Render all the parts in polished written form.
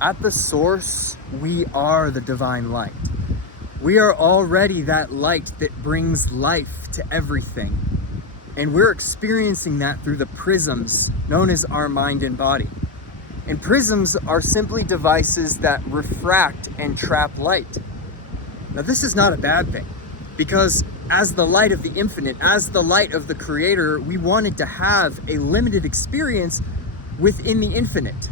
At the source, we are the divine light. We are already that light that brings life to everything. And we're experiencing that through the prisms known as our mind and body. And prisms are simply devices that refract and trap light. Now, this is not a bad thing, because as the light of the infinite, as the light of the creator, we wanted to have a limited experience within the infinite,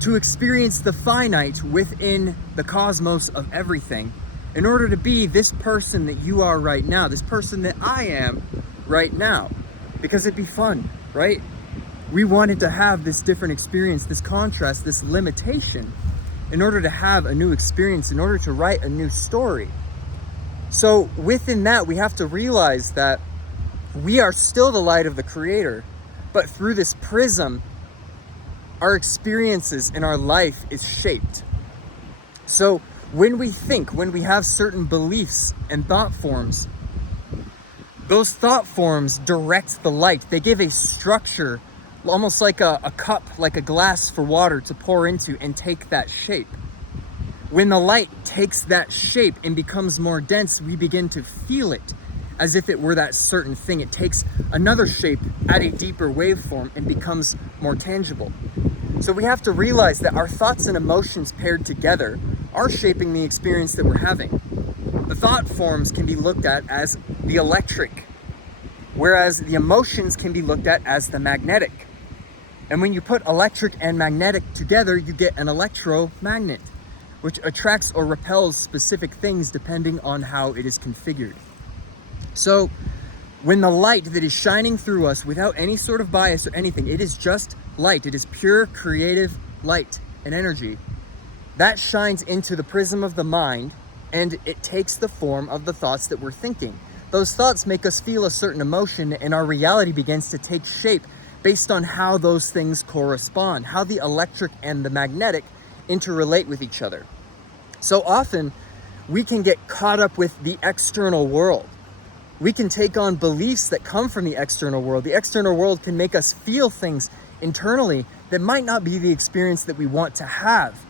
to experience the finite within the cosmos of everything, in order to be this person that you are right now, this person that I am right now, because it'd be fun, right? We wanted to have this different experience, this contrast, this limitation, in order to have a new experience, in order to write a new story. So within that, we have to realize that we are still the light of the creator, but through this prism, our experiences in our life is shaped. So when we think, when we have certain beliefs and thought forms, those thought forms direct the light. They give a structure, almost like a cup, like a glass for water to pour into and take that shape. When the light takes that shape and becomes more dense, we begin to feel it as if it were that certain thing. It takes another shape at a deeper waveform and becomes more tangible. So we have to realize that our thoughts and emotions paired together are shaping the experience that we're having. The thought forms can be looked at as the electric, whereas the emotions can be looked at as the magnetic. And when you put electric and magnetic together, you get an electromagnet, which attracts or repels specific things depending on how it is configured. So when the light that is shining through us without any sort of bias or anything, it is just light, it is pure creative light and energy, that shines into the prism of the mind, and it takes the form of the thoughts that we're thinking. Those thoughts make us feel a certain emotion, and our reality begins to take shape based on how those things correspond, how the electric and the magnetic interrelate with each other. So often, we can get caught up with the external world. We can take on beliefs that come from the external world. The external world can make us feel things internally that might not be the experience that we want to have.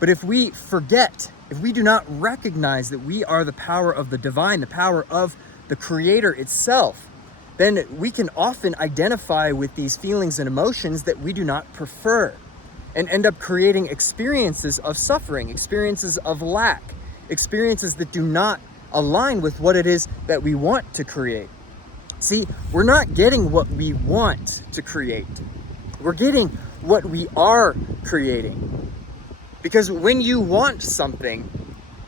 But if we forget, if we do not recognize that we are the power of the divine, the power of the creator itself, then we can often identify with these feelings and emotions that we do not prefer, and end up creating experiences of suffering, experiences of lack, experiences that do not align with what it is that we want to create. See, we're not getting what we want to create. We're getting what we are creating. Because when you want something,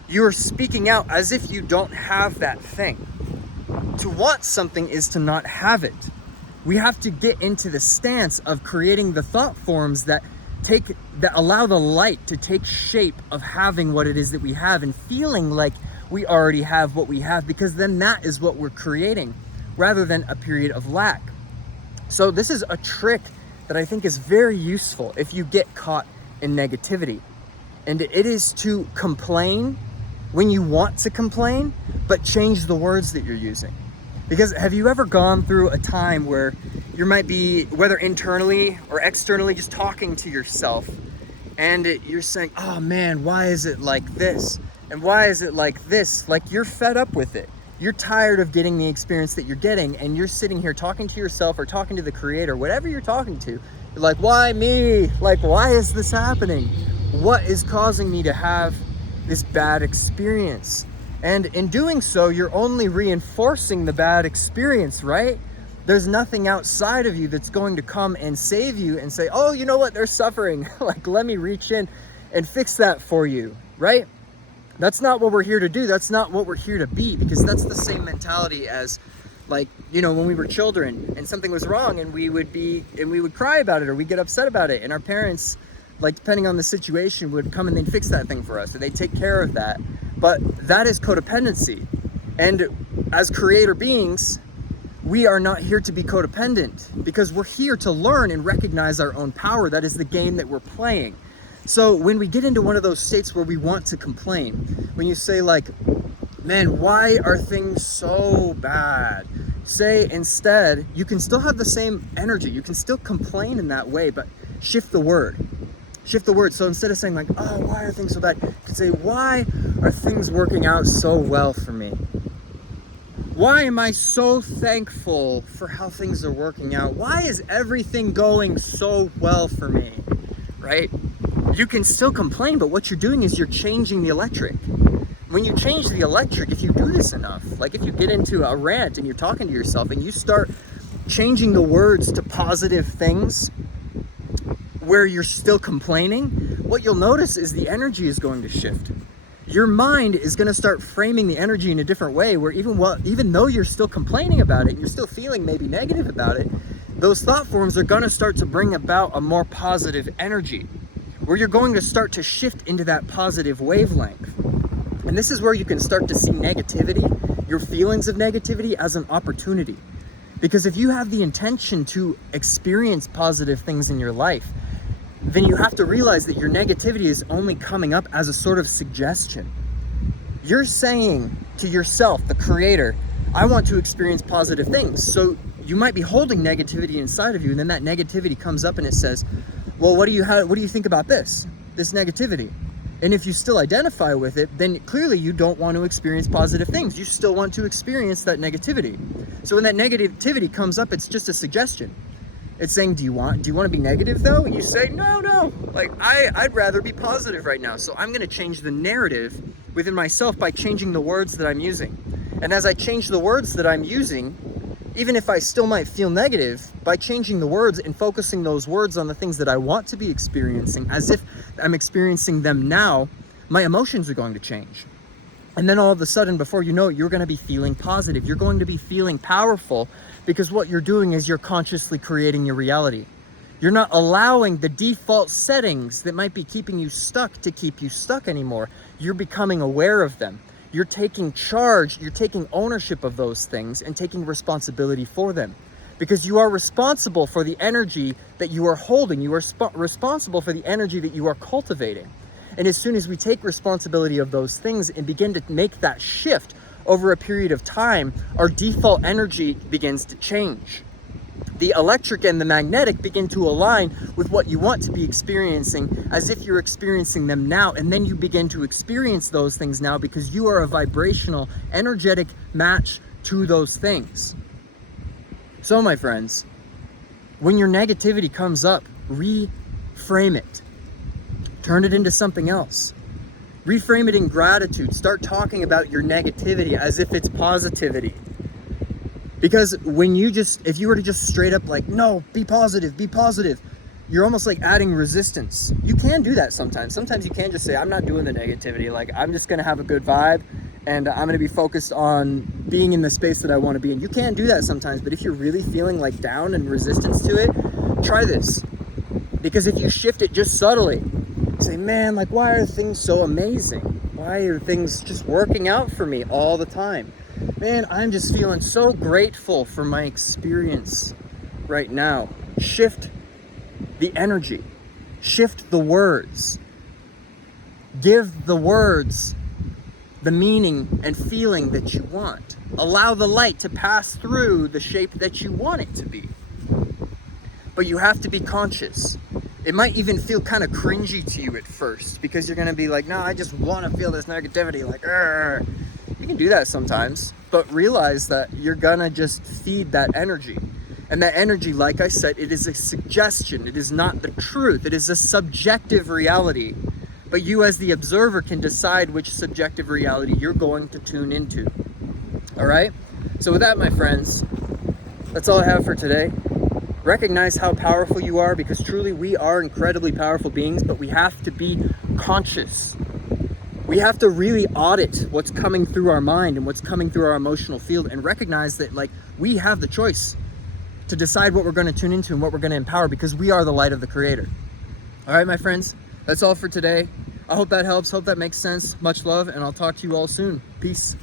you're speaking out as if you don't have that thing. To want something is to not have it. We have to get into the stance of creating the thought forms that allow the light to take shape of having what it is that we have and feeling like we already have what we have, because then that is what we're creating rather than a period of lack. So this is a trick that I think is very useful if you get caught in negativity. And it is to complain when you want to complain, but change the words that you're using. Because have you ever gone through a time where you might be, whether internally or externally, just talking to yourself, and you're saying, oh man, why is it like this? And why is it like this? Like you're fed up with it. You're tired of getting the experience that you're getting, and you're sitting here talking to yourself or talking to the creator, whatever you're talking to. You're like, why me? Like, why is this happening? What is causing me to have this bad experience? And in doing so, you're only reinforcing the bad experience, right? There's nothing outside of you that's going to come and save you and say, oh, you know what? They're suffering. Like, let me reach in and fix that for you, right? That's not what we're here to do. That's not what we're here to be, because that's the same mentality as, like, you know, when we were children and something was wrong and we would cry about it, or we'd get upset about it, and our parents, like, depending on the situation, would come and they'd fix that thing for us, or they'd take care of that. But that is codependency. And as creator beings, we are not here to be codependent, because we're here to learn and recognize our own power. That is the game that we're playing. So when we get into one of those states where we want to complain, when you say like, man, why are things so bad? Say instead, you can still have the same energy. You can still complain in that way, but shift the word. Shift the words. So instead of saying like, oh, why are things so bad? You could say, why are things working out so well for me? Why am I so thankful for how things are working out? Why is everything going so well for me, right? You can still complain, but what you're doing is you're changing the electric. When you change the electric, if you do this enough, like if you get into a rant and you're talking to yourself and you start changing the words to positive things where you're still complaining, what you'll notice is the energy is going to shift. Your mind is going to start framing the energy in a different way, where even though you're still complaining about it, and you're still feeling maybe negative about it, those thought forms are going to start to bring about a more positive energy, where you're going to start to shift into that positive wavelength. And this is where you can start to see negativity, your feelings of negativity, as an opportunity. Because if you have the intention to experience positive things in your life, then you have to realize that your negativity is only coming up as a sort of suggestion. You're saying to yourself, the creator, I want to experience positive things. So you might be holding negativity inside of you, and then that negativity comes up and it says, well, what do you think about this negativity? And if you still identify with it, then clearly you don't want to experience positive things. You still want to experience that negativity. So when that negativity comes up, it's just a suggestion. It's saying, do you want to be negative though? And you say, no, like I'd rather be positive right now. So I'm going to change the narrative within myself by changing the words that I'm using. And as I change the words that I'm using, even if I still might feel negative, by changing the words and focusing those words on the things that I want to be experiencing, as if I'm experiencing them now, my emotions are going to change. And then all of a sudden, before you know it, you're going to be feeling positive. You're going to be feeling powerful, because what you're doing is you're consciously creating your reality. You're not allowing the default settings that might be keeping you stuck to keep you stuck anymore. You're becoming aware of them. You're taking charge, you're taking ownership of those things and taking responsibility for them. Because you are responsible for the energy that you are holding. You are responsible for the energy that you are cultivating. And as soon as we take responsibility of those things and begin to make that shift over a period of time, our default energy begins to change. The electric and the magnetic begin to align with what you want to be experiencing, as if you're experiencing them now, and then you begin to experience those things now because you are a vibrational, energetic match to those things. So my friends, when your negativity comes up, reframe it. Turn it into something else. Reframe it in gratitude. Start talking about your negativity as if it's positivity. Because if you were to just straight up like, no, be positive, you're almost like adding resistance. You can do that sometimes. Sometimes you can just say, I'm not doing the negativity. Like, I'm just going to have a good vibe and I'm going to be focused on being in the space that I want to be in. You can do that sometimes, but if you're really feeling like down and resistance to it, try this. Because if you shift it just subtly, say, man, like, why are things so amazing? Why are things just working out for me all the time? Man, I'm just feeling so grateful for my experience right now. Shift the energy. Shift the words. Give the words the meaning and feeling that you want. Allow the light to pass through the shape that you want it to be. But you have to be conscious. It might even feel kind of cringy to you at first, because you're going to be like, no, I just want to feel this negativity. Like, Arr. You can do that sometimes, but realize that you're going to just feed that energy. And that energy, like I said, it is a suggestion. It is not the truth. It is a subjective reality. But you as the observer can decide which subjective reality you're going to tune into. All right? So with that, my friends, that's all I have for today. Recognize how powerful you are, because truly we are incredibly powerful beings, but we have to be conscious. We have to really audit what's coming through our mind and what's coming through our emotional field, and recognize that, like, we have the choice to decide what we're going to tune into and what we're going to empower, because we are the light of the creator. All right, my friends, that's all for today. I hope that helps. Hope that makes sense. Much love, and I'll talk to you all soon. Peace.